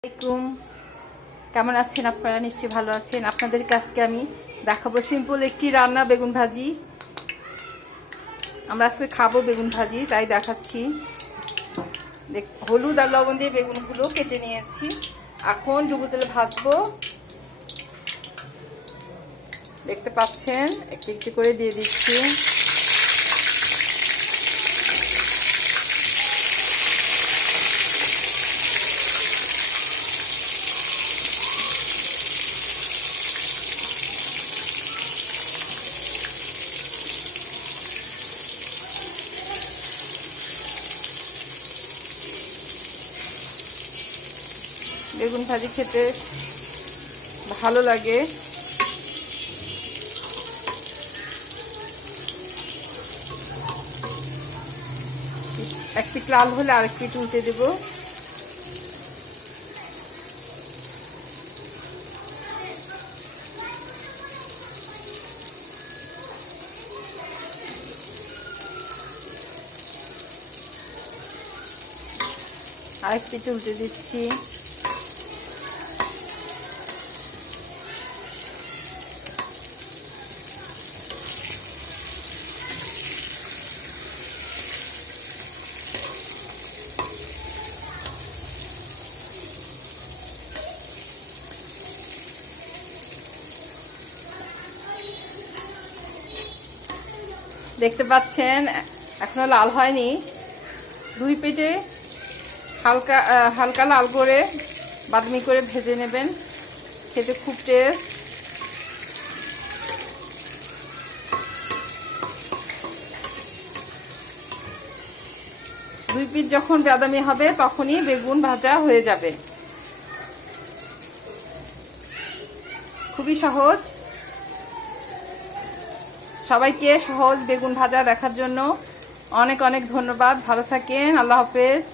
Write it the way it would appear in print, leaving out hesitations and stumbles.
আসসালামাইকুম, কেমন আছেন আপনারা? নিশ্চয়ই ভালো আছেন। আপনাদেরকে আজকে আমি দেখাবো সিম্পল একটি রান্না, বেগুন ভাজি। আমরা আজকে খাবো বেগুন ভাজি, তাই দেখাচ্ছি। হলুদ আর লবণ দিয়ে বেগুনগুলো কেটে নিয়েছি, এখন ডুবো তেলে ভাজবো। দেখতে পাচ্ছেন, একটু একটু করে দিয়ে দিচ্ছি। বেগুন ভাজি খেতে ভালো লাগে। এক পিঠ লাল হলে আরেক পিঠ উল্টে দেব। আরেক পিঠ উল্টে দিচ্ছি। দেখতে পাচ্ছেন এখনো লাল হয়নি। দুই পিঠে হালকা হালকা লাল করে বাদামি করে ভেজে নেবেন, খেতে খুব টেস্ট। দুই পিঠ যখন বাদামি হবে তখনই বেগুন ভাজা হয়ে যাবে। খুবই সহজ। সবাইকে সহজ বেগুন ভাজা দেখার জন্য অনেক অনেক ধন্যবাদ। ভালো থাকেন। আল্লাহ হাফেজ।